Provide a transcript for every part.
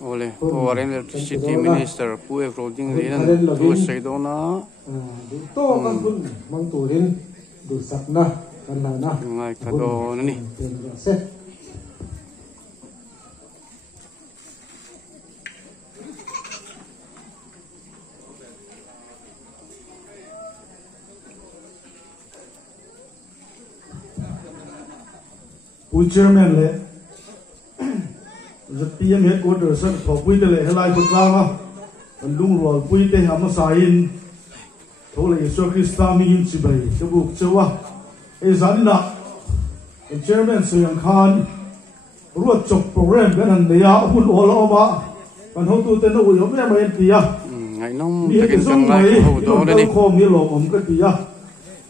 Ole, foreign electricity minister, who have roading in to say dona. To kan pun mang turin du sakna kan na. Ngai kado ni. Chairman le the PM headquarters for Pui le helai putlama and lung roll Pui te hamasain thole Yesu Krista mi hin chibai chubuk chewa e zanina the chairman Suyang Khan ruat chok program kan an leya hun all over kan ho tu te no u yom me mai tia Ngai nom ni ke song mai ho do le ni khom ni lo om ka tia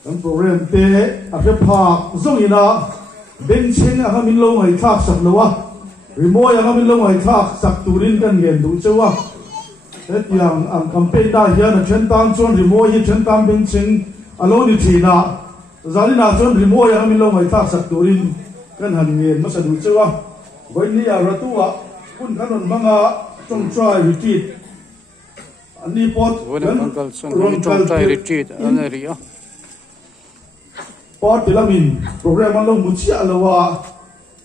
kan program te a ke pha zong ina bên trên là mình lâu ngày thác sập lâu á, vì mỗi là mình lâu ngày thác sập tủ linh cần nghiền đủ châu á, thế thì ang campaign đã hiện là chân tam chọn vì mỗi hiện chân tam bên trên alo đi thì na, giờ đi na chọn vì mỗi là mình lâu ngày thác sập tủ linh cần hành nghiền mất đủ châu á, với ní à ratu á, kun khăn on manga trong try retreat, anh đi pot, trong try retreat, anh ấy ria. Part thì là mình program anh long một chiếc là wa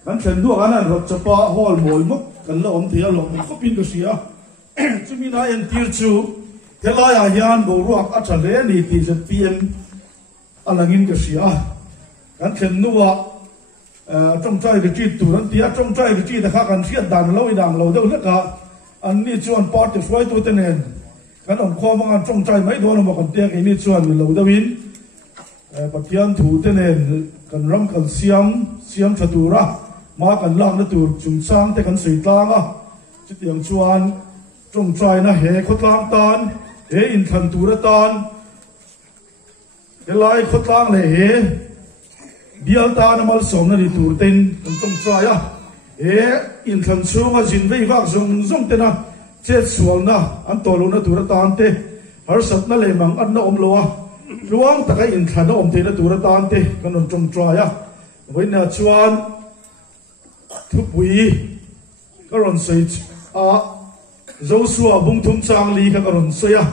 anh xem đua anh ăn rồi chapa hall mồi mốc anh là ông thì là ông có pin cái gì á chứ mình nói anh tiêu chú thế là à hiền bộ ruột ở trên đấy này thì sẽ PM anh là nghìn cái gì á anh xem đua trong trái cái chi tủ anh tiếc trong trái cái chi là khác anh siết đàn lâu đâu hết cả anh đi chọn part thì phải tôi tên này anh ông khoa mà anh trong trái mấy đứa nó mà còn tiếc cái đi chọn lâu đâu in bậc thiên thủ tên này cần rong cần xiêm chặt tủ ra mà cần làm nó tủ chúng sang thì cần sấy tang á chứ tiếng chuan trong trái na hệ khốt lang tan hệ in thần tủ ra tan cái lại khốt lang này hệ bial tan nó mal sống nó đi tủ tên trong trái á hệ in thần xuống mà dính với vác dùng tên à chết xuống na anh tổ luôn nó tủ ra tan thế har sập nó lấy mang ăn nó ôm lo luang takai in thana om te na tura tan te kanon trong try a với na chuan thupui karon sei a Joshua bung thum chang li ka karon sei a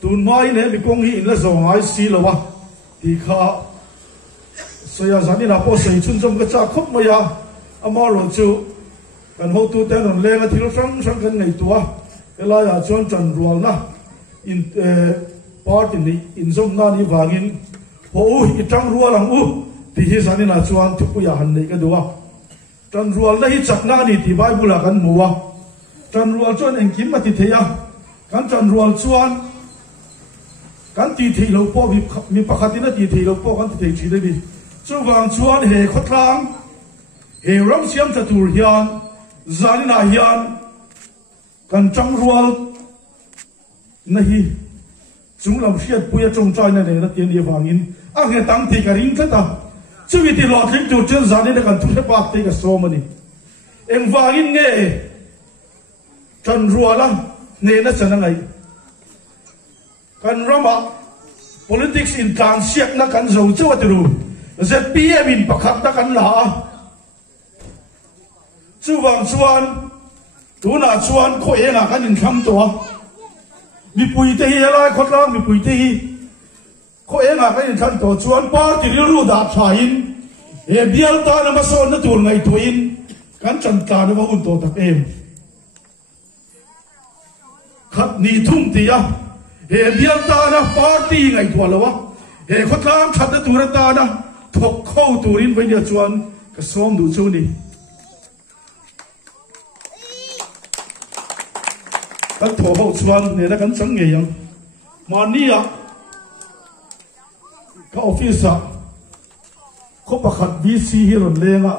tun mai ne mi kong hi in la zong ai si lo wa ti kha sei a zani na po sei chun chom ka cha khop ma ya ama lo chu kan ho tu te non le nga thil sang kan nei tua ela ya chuan chan rual na in part in zong na ni wangin ho itang rual ang ti hi sani na chuan thupuya han nei ka duwa tan rual na hi chakna ni ti bible kan muwa tan rual chuan eng kim ma ti theya kan tan rual chuan kan ti thei lo po mi pakhatina ti thei lo po kan ti thei chi de bi chu wang chuan he khotlang he ram siam chatur hian zani na hian kan tang rual na hi chúng làm siết bùi trong trai này là tiền địa vàng in anh nghe tăng thì cả ring thế ta chứ vì thì lọt lính chủ chân giá nên là cần thu xếp bạc thì cả số mà đi em vàng in nghe trần rùa lắm nên nó sẽ là ngày cần rama politics in trans siết nó cần giàu chứ vậy rồi ZPM in bạc khắc nó cần là chứ vàng chuan tú na chuan khôi là cần in khăm tổ mi pui te hi lai khot lang mi pui te hi ko enga ka in than to chuan par ti ru da thain e bial ta na ma son na tur ngai tuin kan chan ta na ma un to tak em khat ni thum ti ya e bial ta na party ngai to lawa e khot lang khat na tur ta na thok khau turin vai dia chuan ka som du chu ni kan thổ hậu chuan này là kan chẳng nghề yang mà ni à cái office à có bác hạt VC hi rồi lên à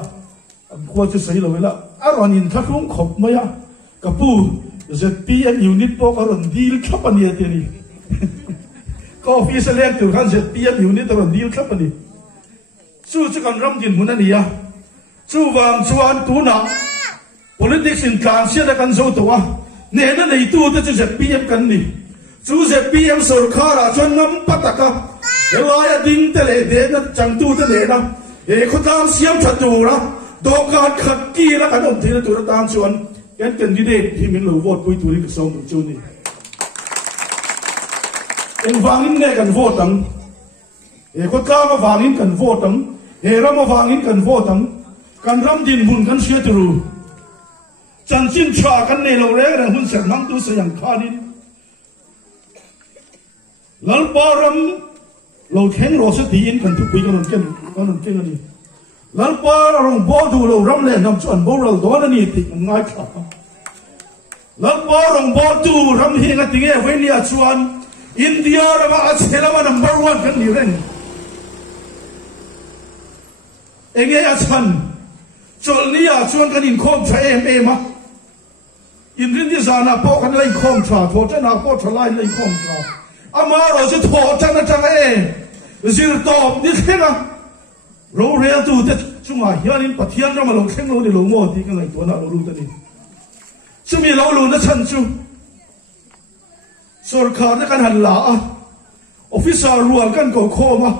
qua cho sấy rồi là rồi nhìn thắc không khóc mấy à cái pu ZPM unit po cái rồi deal khắp anh ấy thế này cái office lên từ kan ZPM unit rồi deal khắp anh ấy chú chỉ cần ram tiền muốn anh ấy à chú vàng chuan tú na politics in trans là kan dâu tổ à nên nó này tu tới ZPM cần đi chú ZPM सरकार chuan ngắm bắt taka cái loại đinh tới lệ để nó chẳng tu tới lệ đâu để con tang xiêm chặt tu ra đồ cát khát kia là cái đồng tiền tu ra tang chuan candidate hi min lo vote pui turin ka som chu ni eng wangin ne kan vote ang e ko ka ma wangin kan vote ang he ram wangin kan vote ang kan ram din hun kan sia tru chan chin cha kan ne lo re ran hun ser mang tu sayang khanin lal param lo theng ro se ti in kan thu pui kan ken ani lal parang bo du lo ram le nam chuan bo ral do na ni ti ngai kha lal parang bo du ram hi nga ti nge velia chuan India ra a chelama number 1 kan ni ren enge a chan chol ni a chuan kan in khom tha em a in rin di zana po kan lai khom tha tho ta na po tha lai khom tha ama ro se tho ta na ta e zir top ni khena ro re tu te chunga hianin pathian ra ma lo kheng lo ni lo mo ti kan lai to na lo ru ta ni chumi lo lu na chan chu sarkar na kan han la a officer rual kan ko khoma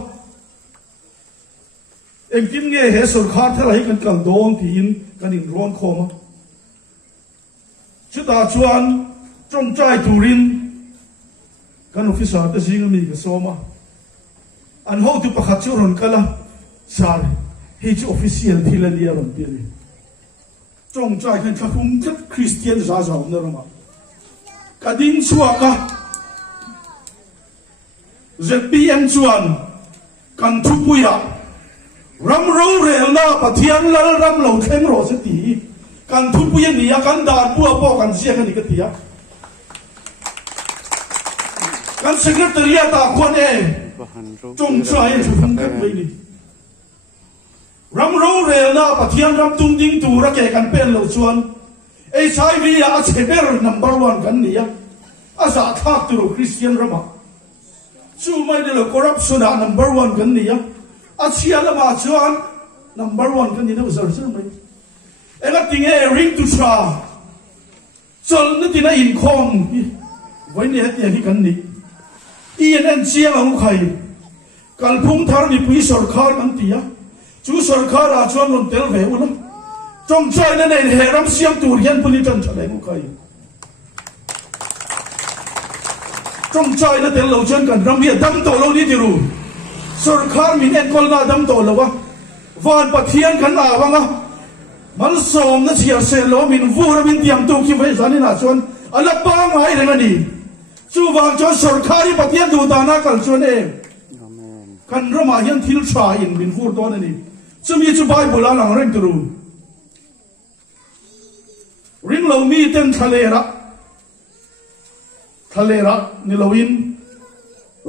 eng kim nge he sarkar thalai kan kal dong ti in kan in ron khoma chuta chuan trong trai turin kan officer te sing mi ka soma an ho tu pakhat chu ron kala sar he chu official thilalia ron pi ni trong trai kan thum kat christian za za na rama kading suaka ZPM chuan kan thupuya ram ro rel na pathian lal ram lo theng ro se ti kan thupuya ni ya kan dan pu po kan sia kan ni ka tia kan secretariat ta khon e chung chai chu phang kan mai ni ram ro rel na pathian ram tung ding tu ra ke kan pen lo chuan HIV ya cheber number 1 kan ni ya asa thak tu Christian rama chu mai de lo corruption a number 1 kan ni ya achia lama chuan number 1 kan ni na zar zar mai ela tinge ring to tra chol na tina in khom vai ni hatia hi kan ni INN chiang ang khai kalphung thar ni pui sarkar kan tia chu sarkar a chuan non tel ve ula trong chai na nei heram siam tur hian puli tan chalai mu khai trong chai na tel lo chen kan ram hi dam to lo ni tiru sarkar min en kol na dam to lo wa van pathian kan a wanga man som na chia se lo min vura min tiam tu ki vai zani na chuan ala pa ngai reng ani chu wang cho sarkari pathian du ta na kal chuan e amen kan rama hian thil tha in min vur to na ni chumi chu bible la lang reng tiru ring lo mi ten thalera ni lo in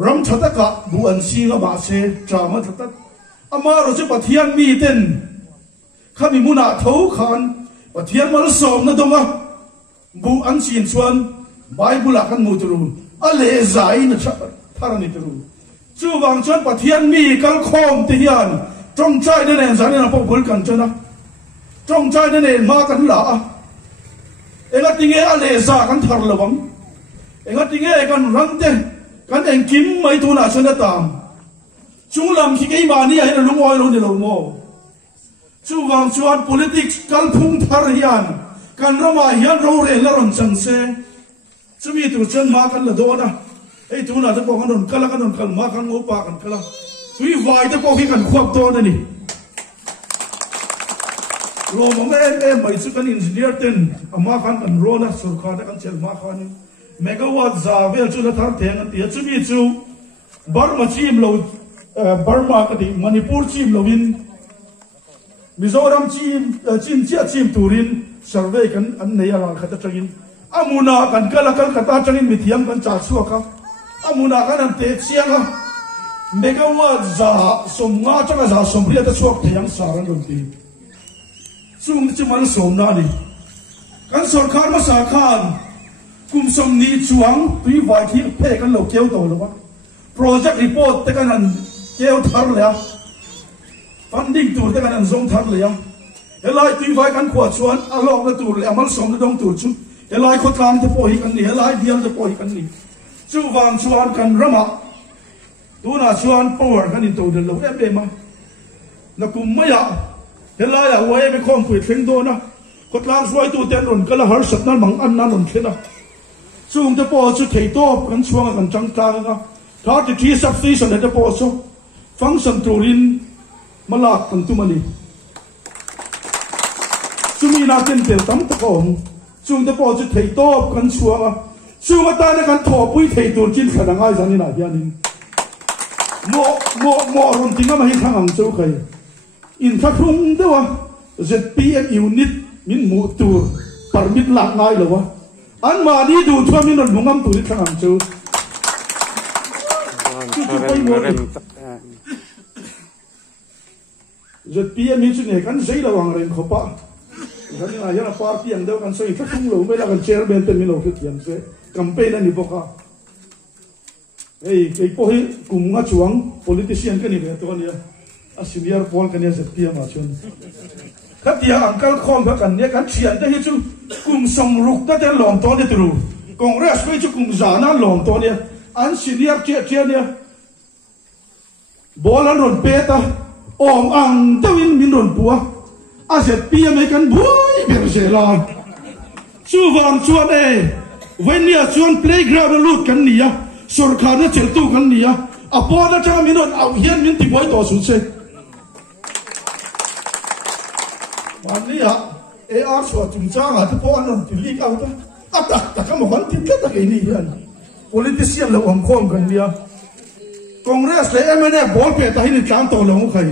ram thataka bu an singa ba se drama thatak ama ro chu pathian mi ten khami muna tho khan pathian mal som na donga bu an sin chuan bible kan mu tru ale zai na thar ni tru chu wang chuan pathian mi kal khom ti hian trong chai ne nen zani na pokul kan chana trong chai ne nen ma kan la enga tinge ale za kan thar lawam enga tinge kan rangte kan eng kim mai tu na chana tam chung lam ki ke ma ni a hin lungoi lo ni lo mo chu wang chuan politics kal phung thar hian kan rama hian ro re la ron chang se chumi tu chen ma kan la do na ei tu na te ko kan ron kala kan ron kal ma kan ngo pa kan kala tui vai te ko ki kan khwap to na ni ro mo em mai chu kan engineer ten ama kan ro na sarkar ta kan chel ma khan megawatt za vel chu na thar theng ti chumi chu Burma chim lo Burma ka di Manipur chim lo in Mizoram chim turin survey kan an nei ala khata changin amuna kan kala kata changin mithiam kan cha suaka amuna kan an te chianga megawatt za somnga changa za somria ta suak thiang saran rumti chung chimal somna ni kan sarkar ma sa khan kum som ni chuang tui vai thi phe kan lo keu to lo wa project report te kan an keu thar le funding tur te kan an zong thar le ya helai tui vai kan khwa chuan along na tur le amal som na dong tur chu helai khotlan te po hi kan ni helai dial te po hi kan ni chu wang chuan kan rama tu na chuan power kan in to de lo em ma na kum maya helai a wai me khom pui thleng do na ko tlang suai tu ten ron kala har sat nan mang an nan ron thena chung te po chu thei to kan chuang kan chang tang ka 33 substation te po so function turin malak kan tu mani chumi na ten tel tam ta ko chung te po chu thei to kan chuang chung ta ne kan tho pui thei tur chin khana ngai zani na hianin mo ron tinga ma hi thang ang chau khai in kha khung dewa ZPM unit min mu tur permit lak ngai lowa an ma ni du thua min ron bungam tu ni thang ang chau ZPM mi chu ne kan sei la wang ren khopa kan na ya party ang deu kan sei kha khung lo me la kan chairman te mi lo ke tiam se campaign ani boka cái po hi kum nga chuang politician cái này to nia a senior pol cái này ZPM ma chun khát dia uncle khom ka kan ne kan chian te hi chu kum som ruk ta te lom to ne tru congress ko chu kum za na lom to ne an senior che ne bolan ron pe ta om ang tawin min ron bua a ZPM kan bui ber se la chu van chuan when nia chuan playground lut kan nia सरकार ने चलतू कर लिया upon a time in Avian मिन तिबोय तो सुसे मान लिया एआर सो तुमचा हात पॉन न तिली का होता अता तक मोहन तिक तक नहीं है पॉलिटिशियन लो हम खोम कर लिया कांग्रेस ले एमएनए बॉल पे ता हिन काम तो लो खाई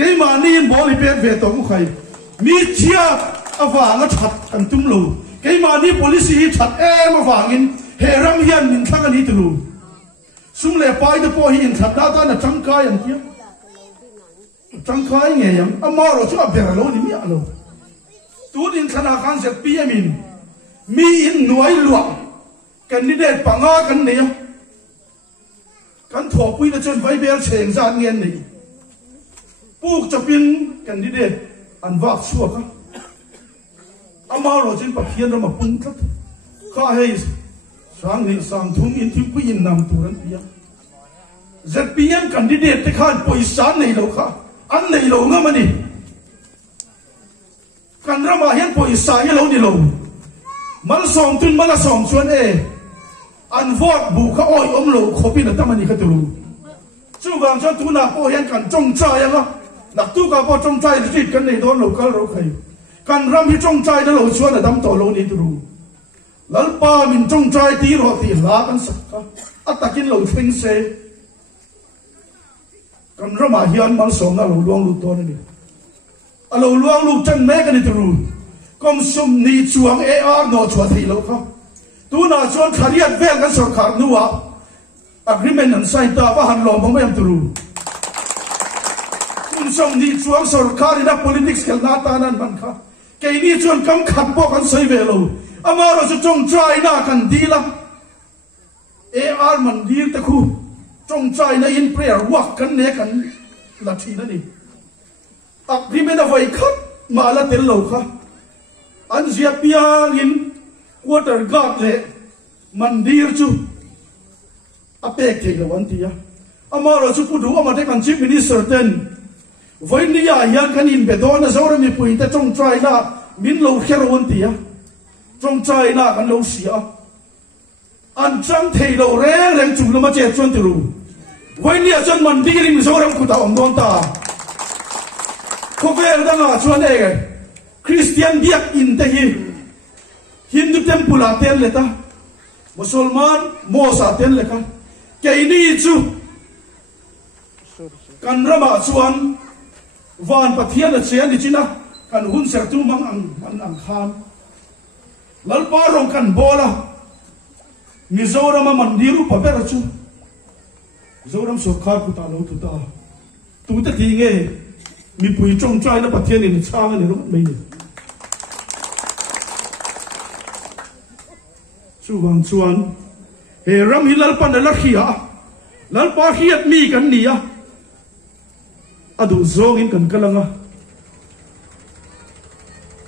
के मानी इन बॉल पे पे तो खाई मी चिया अवांग छत kan tum lo ke mani policy hi chat em awangin heram hian min thang ani tulu sum le pai de po hi in that da na changkai an tia changkai nge yang amaro chu abera lo ni mi alo tu din khana khan se pm in mi in nuai luak candidate panga kan ne kan tho pui na chon vai bel cheng zan ngen ni puk chapin candidate an wak suak amaro chin pathian ra ma pun tlat kha hei sang ni sang thung in thi pui in nam turan pia ZPM candidate te khan poisan nei lo kha an nei lo nga mani kan ra ma hian poisa ye lo ni lo mal som tun mala som chuan an vote bu kha oi om lo khopi na tamani kha tu chu wang chuan tu na po hian kan chong cha ya la nak tu ka po chong cha ni kan nei don lo kal ro khai kan ram hi chong cha na lo chuan na dam to lo ni tu lalpa min chong chai ti ro ti la kan sak ka atakin lo thing se kan rama hian mal som na lo luang lu to ni alo luang lu chan me kan ni tu kom sum ni chuang ar no chwa thi lo kha tu na chuan khariat vel kan sarkar nuwa agreement an sai ta wa han lo bang em tu kun som ni chuang sarkar ina politics kel na ta nan ban kha ke ni chuan kam khat po kan sai ve lo amaro chu chong trai na kan dila ar man dir ta khu chong trai na in prayer wak kan ne kan la thi na ni agreement of ai khat ma la tel lo kha an zia piang in quarter guard le mandir chu apek the lo an tia amaro chu pudu amate kan chief minister ten voinia hian kan in bedona zora mi puinte chong trai na min lo khero an tia trong trai na kan lo sia an chang thei lo reng chu lo ma che chuan tu voi nia chuan man di rim zo ram ku ta om don ta ko vel da nga chuan Christian biak in te hi Hindu temple a ten le ta Musulman mosa ten le ka ke ni chu kan rama chuan van pathian a chen ni china kan hun ser tu mang ang khan lalpa rong kan bola Mizoram mandiru papera chu Zoram sokar ku ta lo tu ta tu ta ti nge mi pui chong trai na pathian ni chang ni ro mai ni chu wang chuan he ram hilal pan la khia lalpa hiat mi kan ni a adu zong in kan kalanga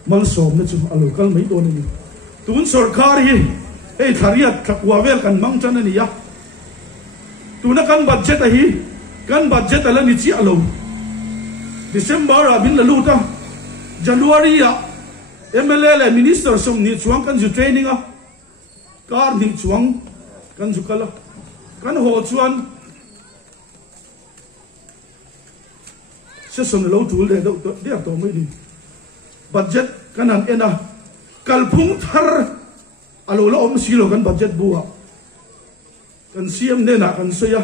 mal som na chu alo kal mai do ni tun sarkar hi ei thariat thakwa vel kan mang chan ani ya tuna kan budget hi kan budget ala ni chi alo December a bin la luta January a MLA le minister som ni chuang kan ju training a kar ni chuang kan ju kala kan ho chuan se som lo tul de do de to mai ni budget kan an ena kalphung thar alo lo om silo kan budget buwa kan siam ne na kan soya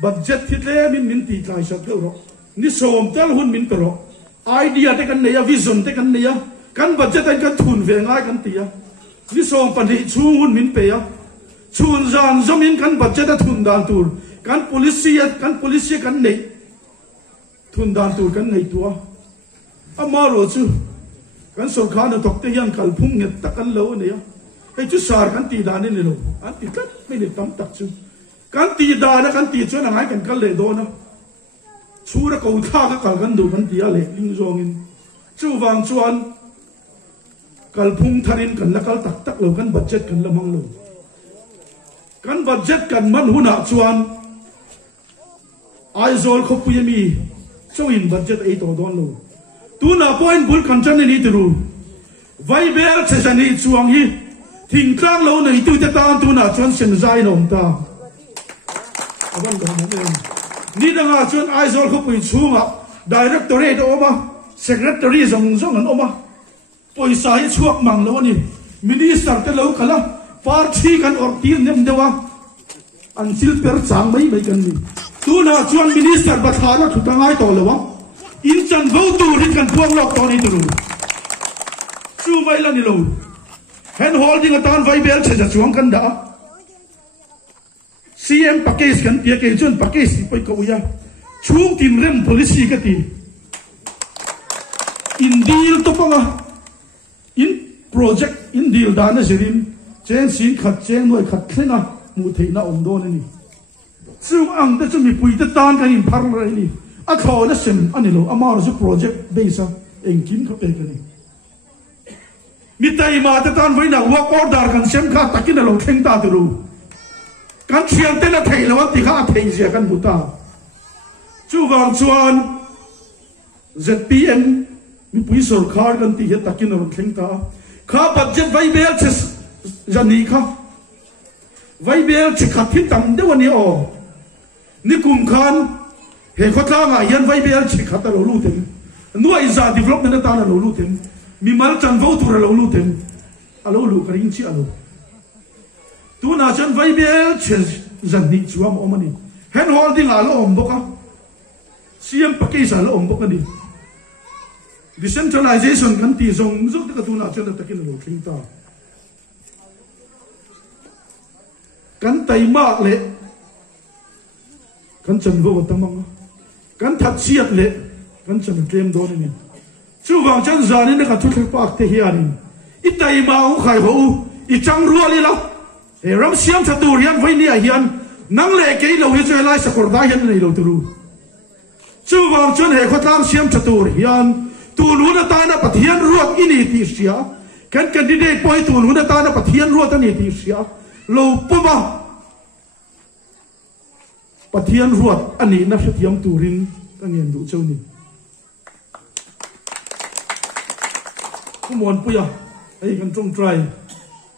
budget thitle min ti tlai sak lo ni som tel hun min tro idea te kan neya vision te kan neya kan budget kan thun ve ngai kan tia ni som pani chung hun min pe ya chun jan zomin kan budget a thun dan tur kan policy kan nei thun dan tur kan nei tua amaro chu kan sarkar na tok te hian kalphung nge takan lo ne ya ei chu sar kan ti dan ni lo an ti tat mai ni tam tak chu kan ti da na kan ti chu na ngai kan kal le do na chura ko tha ka kal kan du kan ti a le ling zong in chu wang chuan kalphung tharin kan lakal tak tak lo kan budget kan lamang lo kan budget kan man huna chuan aizol khopuyami chawin budget ei to don lo tu na point bul kan chan ni tu vai bel che jani chuang hi thing tlang lo nei tu te tan tu na chuan sen zai nom ta aban do mo ni da nga chuan aizol khopui chunga directorate oma secretary zong an oma poisa hi chuak mang lo ni minister te lo khala party kan or tin nem dewa an sil per chang mai kan ni tu na chuan minister bathana thutangai to lawa in chan vo tu rin kan puang lok to ni tu chu mai la ni lo hand holding a tan vai bel che chuang kan da CM package kan pia ke chun package poi ko ya chung tim rem policy ka ti in deal to panga in project in deal dana sirin chen sin khat chen noi khat thlena mu theina om don ni chu ang ta chu mi pui ta tan kan in phar rai ni a thaw na sem ani lo amar su project base engkin kha pe kan ni mi tai ma ta tan vai na work order kan sem kha takin lo thleng ta tu ru kan thiang te na thei lo ti kha thei sia kan buta chu wang chuan ZPM mi pui sarkar kan ti he takin lo thleng ta kha budget vai bel che jani kha vai bel che kha thin tam de wani o ni kum khan he khotla nga yan vai bel che kha ta lo lu tem nuai za development ta lo lu tem mi mal chan vo tu lo lu tem alo lu ka ring chi alo tu na chan vai bel che jani chuam o mani hand holding alo om boka CM package alo om boka ni decentralization kan ti zong zong ta tu na chan ta kin lo thing ta kan tai mak le kan chan go tamang kan that siat le kan chan tlem do ni chu wang chan zani na ka thu thak pak te hian i tai ma u khai ho i chang rual i lo e ram siam tha tur hian vai ni a hian nang le ke lo hi choi lai sakor da hian nei lo tu chu wang chan he khotlam siam tha tur hian tu lu na ta na pathian ruat ini ti sia kan candidate poi tu lu na ta na pathian ruat ani ti sia lo puma pathian ruat ani na thiam turin kangen du choni kumon puya ai kan tong try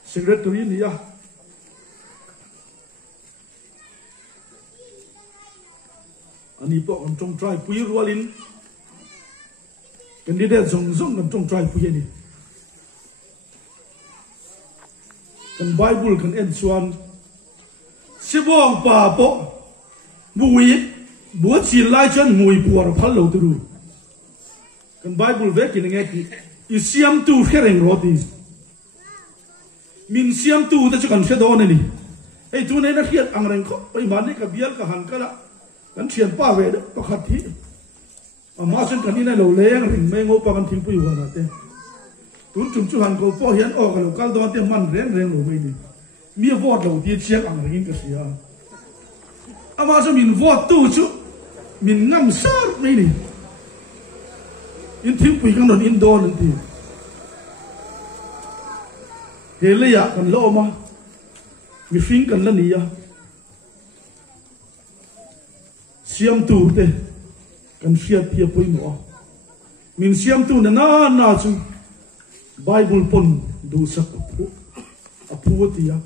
secretary ni ya ani po kan tong try puy rualin candidate zong kan tong try puy ni kan bible kan en chuan sibong pa po mui bố chỉ lai chân mùi bùa phật lâu từ kan bible về cái nghe ki isiam tu khereng roti min siam tu ta chu kan khe do ne ni ei tu ne na khiat ang reng kho oi man ni ka bial ka han kala kan thian pa ve de to khat thi ma sen kan ni na lo leng reng me ngo pa kan thim pu yu na te tu chum chu han ko po hian o ka lo kal do te man reng lo me ni mi vot lo ti chiak ang reng ka sia ama so min vot tu chu min ngam sar me ni in thim pu kan don in don ti hele ya kan lo ma mi fin kan la ni ya siam tu te kan fiat pia pui mo min siam tu na chu Bible pon du sak apu tia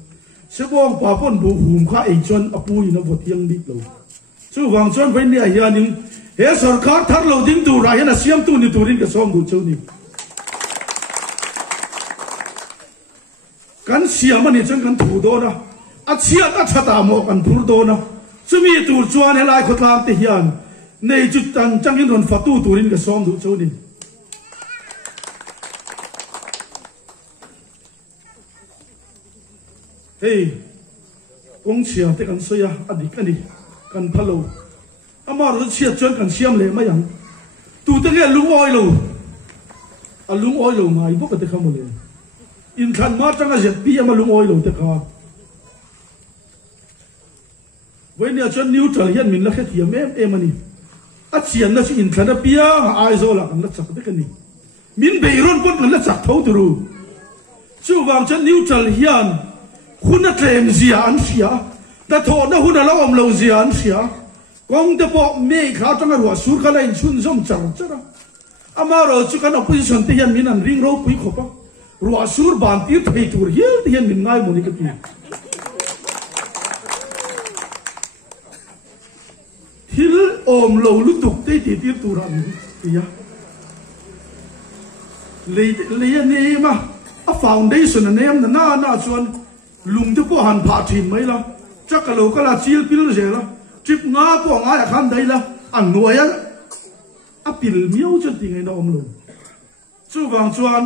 se bong pa pon du hum kha ei chon apu ina votiang dik lo chu wang chon ven ni a hianin he sarkar thar lo ding tu ra hian a siam tu ni turin ka som du chu ni kan siam ani chon kan thu do na a chia ta chata mo kan thur do na chumi tur chuan he lai khotlang te hian nei chu tan changin ron fatu turin ka som du chu ni hey kong chia te kan soya adik ani kan phalo ama ro chia chon kan siam le ma yang tu te ge lung oi lo a lung oi lo mai bo ka te kham le in khan ma tanga jet pi ama lung oi lo te kha when ya chon neutral hian min la khe thiam em ani a chian na chi in khan a pia ai zo la kan la chak te kan ni min be ron pon kan la chak thau tu ru chu wang chon neutral hian khuna tlem zia an sia ta tho na huna la om lo zia an sia kong te po me kha tanga ro sur kha lain chun zom char chara amaro chu kan opposition te hian min an ring ro pui khopa ro sur ban ti thei tur hiel te hian min ngai mo ni ka ti hil om lo lu tuk te ti ti tur an ya le ne ma a foundation na nem na chuan lung te po han pha thin mai la chakalo kala chil pil je la trip nga po nga ya khan dai la an noya a pil miau chu ti ngai nom lo chu wang chuan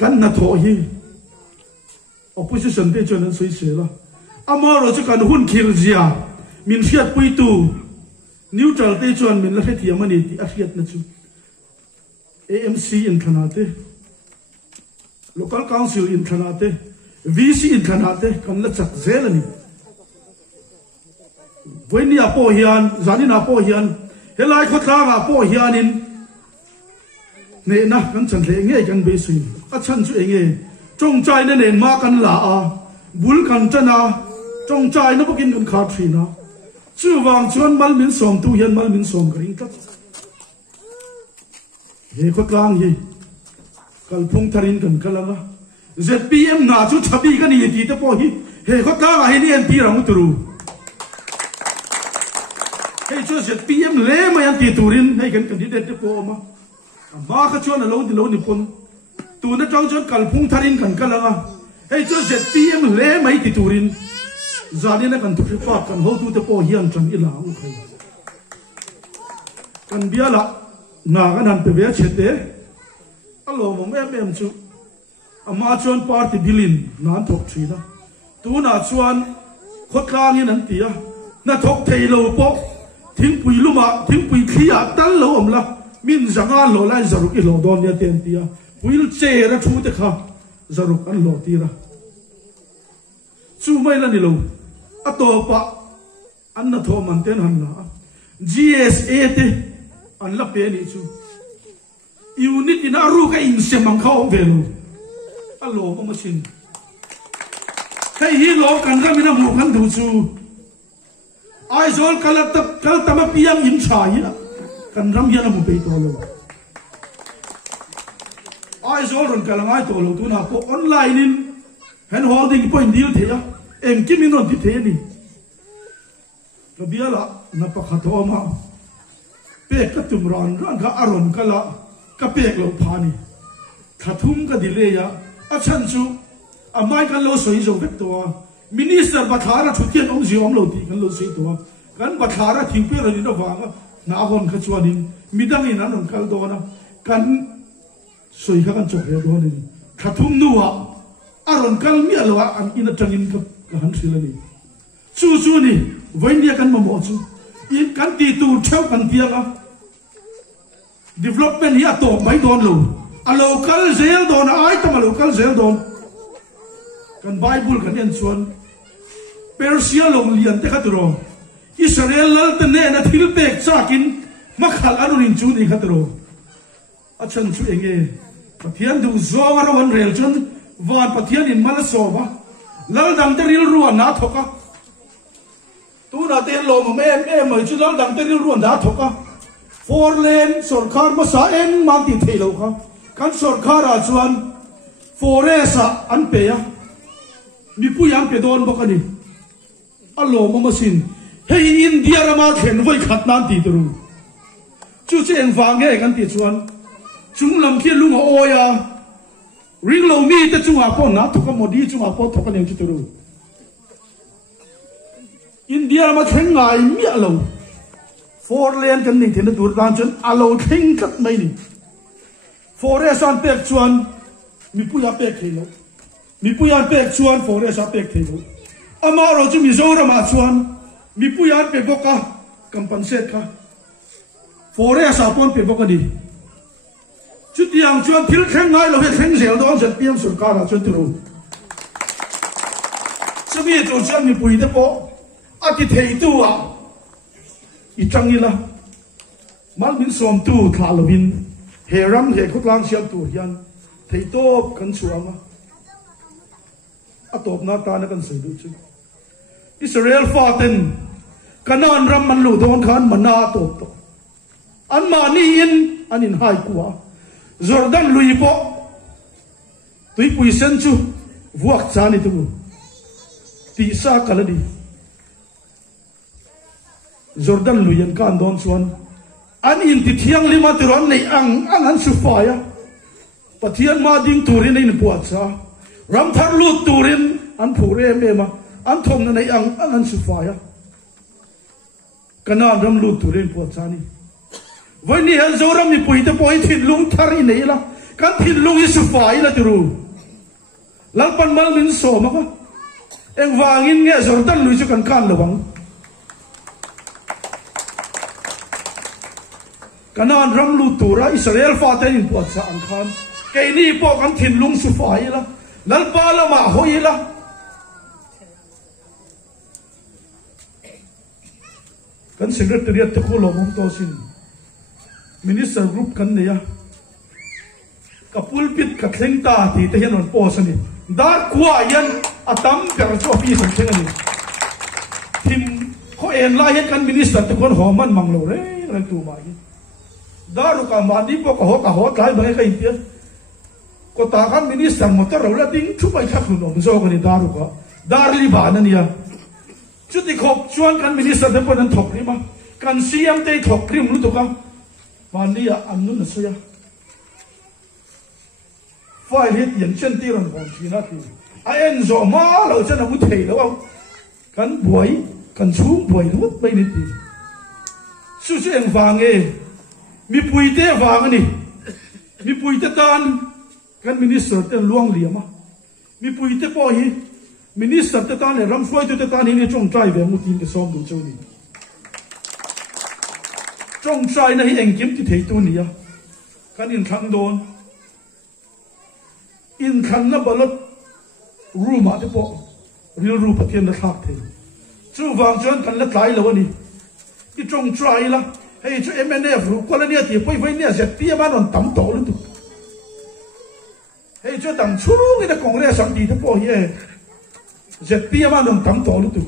kan na tho hi opposition te chuan an soi se la amaro chu kan hun khil zia min hiat pui tu neutral te chuan min la khe thiam ani ti a hiat na chu AMC in Thanate local council in Thanate VC in Thanate kan la chak zelani when ya po hian zanina po hian helai khotanga po hianin ne na kan chan le nge kan be sin a chan chu enge chong chai na nen ma kan la a bul kan chana chong chai na bokin kan kha thina chu wang chuan mal min som tu hian mal min som kring kat he khotlang hi kalphung tharin kan kalanga ZPM na chu thabi kan ni ti te po hi he khotlang hi ni an ti rang turu he chu ZPM le ma yan ti turin he kan candidate te po ma kha chuan lo ni pon tu na chang chuan kalphung tharin kan kalanga he chu ZPM le mai ti turin zanina kan tu pa kan ho tu te po hian chan ila u khai kan biala na kan han pe ve chete alo mom em chu ama chuan party bilin nan thok thina tu na chuan khotlang in an tia na thok thei lo po thing pui luma thing pui khia tal lo om la min zanga lo lai zaruk i lo don ya ten tia puil che ra thu te kha zaruk an lo ti ra chu mai la ni lo atopa an na tho man ten han la GSA te an la pe ni chu unit in aru ka in se mang kha om velo alo mo machine kai hi lo kan ga mina mo kan du chu ai zol kal tama piang in chai na kan ram yana mo pe to lo ai zol ron kalangai to lo tu na ko online in hand holding point deal the ya em kimin non ti the ni rabiala na pakhato ma pe ka tumran ran ga aron kala ka pek lo phani thathum ka dile ya achan chu amai kan lo soi zo vek to minister bathara thutian om ziom lo ti kan lo sei to kan bathara thingpe ro ni no wanga na hon kha chuanin midang in an kal do na kan soi kha kan chok he do ni thathum nuwa aron kal mi alwa an ina tangin ka han silani chu ni voindia kan mo chu in kan ti tu theu kan tianga development hi ato mai don lo a local zel don ai tam a local zel don kan bible kan en chuan persia long lian te khatro israel lal te ne na thil pek chakin makhal anunin chu ni khatro achan chu enge pathian du zonga ro wan rel chun van pathian in mal soba lal dang te ril ruan na thoka tu na te lo ma em mai chu lal dang te ril ruan na thoka four lane sarkar ma sa en mang ti thei lo kha kan sarkara chuan foresa an pe ya mi pu yang pe don bakani alo mama sin hei India rama khen voi khat nan ti tru chu chen wang he kan ti chuan chung lam khi lung o ya ring lo mi te chung a pon na to ka modi chung a po to ka nem chi tru India rama khen ngai mi alo four lane kan ni then dur dan chen alo thing kat mai ni forest an pek chuan mi pu ya pek thelo mi pu ya pek chuan forest a pek thelo ama ro chu mi zo ra ma chuan mi pu ya pe boka compensate ka forest a pon pe boka ni chu tiang chuan thil khen ngai lo he khen zel don chen piam sur ka ra chu tu chumi tu chuan mi pui te po a ti thei tu a i changila mal min som tu thlalowin heram he khutlang siam tu hian thei top kan chuanga atop na ta na kan sei du chu Israel faten kanan ram man lu don khan mana top to an ma ni in anin hai kwa Jordan lui po tui pui sen chu vuak chani tu ti sa kaladi Jordan lui an kan don chuan an in ti thiang lima tiron nei ang an su fa ya pathian ma ding turin in puat sa ram thar lu turin an phure me ma an thom na nei ang an su fa ya kana ram lu turin puat sa ni voi ni hel zoram ni pui te poi thin lung thar i nei la kan thin lung i su fa i la tiru lalpan mal min so ma ka eng wangin nge Jordan lu chu kan lawang kanan ram lu tura Israel faten in puat sa an khan kei ni po kan thin lung su fai la lal pa la ma hoi la kan secretariat te ko lo mong to sin minister group kan ne ya ka pulpit ka thleng ta ti te hian on po sani dar kwa yan atam per cho pi san theng ani thim ko en la hian kan minister te kon homan manglo re tu ma hi daru ka mani po ka ho tai bai kai tia ko ta kan minister motor ro la ding thu bai thak lu no zo ko ni daru ka dar li ba na nia chu ti khop chuan kan minister te pon an thok ri ma kan siam te thok ri mu to ka man ni an nu na so ya fai hit yen chen ti ron bon thi na ti a en zo ma lo chen mu thei lo kan buai kan chu buai lu bai ni ti su su eng wang e mi pui te wang ani mi pui te tan kan minister te luang liama mi pui te po hi minister te tan le ram foi te tan hi ni chong trai ve mu tin ke som du chu ni chong trai na hi eng kim ti thei tu ni ya kan in thang don in khan na balot ru ma te po ril ru pathian na thak the chu wang chuan kan la tlai lo ani ki chong trai la hei chu MNF ru ko la nia ti poi vai nia zet pia ma non tam to lu tu hei chu dang chu ngi da congress sam ti te po hi zet pia ma non tam to lu tu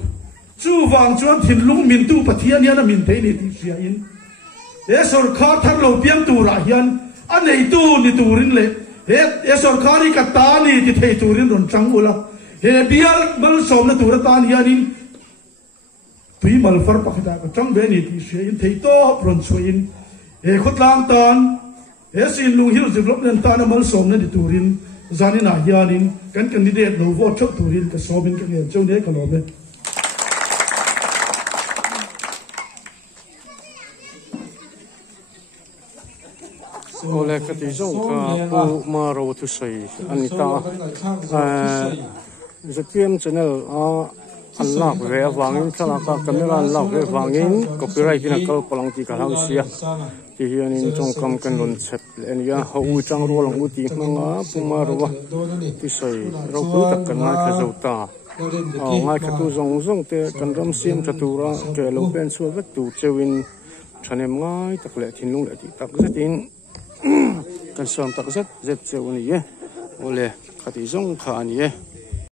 chu wang chuan thin lung min tu pathian ya na min thei ni ti sia in e sarkar thar lo piang tu ra hian anei tu ni turin le e sarkari ka ta ni ti thei turin ron chang ula he bial mal som na tur ta ni anin tui mal far pakhita ka chang be ni ti sia in thei to ron chuin e khotlang tan e sin lung hil development ta na mal som na di turin zanin a hianin kan candidate lo vote chok turin ka sobin ka nge chau ne ka lo me ole ka ti zong ka pu ma ro tu sei anita ZPM channel unlock ve wangin thla ka camera unlock ve wangin copyright na kal palang ti ka ham sia ti hian in chong kam kan lon chep en ya ho u chang ro lang u ti manga puma ro wa ti sei ro ku tak kan na ka zota ngai ka tu zong zong te kan ram sim ka tu ra ke lo pen chu ve tu chewin thanem ngai tak le thin lung le ti tak zatin kan som tak zet cheu ni ye ole khati zong kha ni ye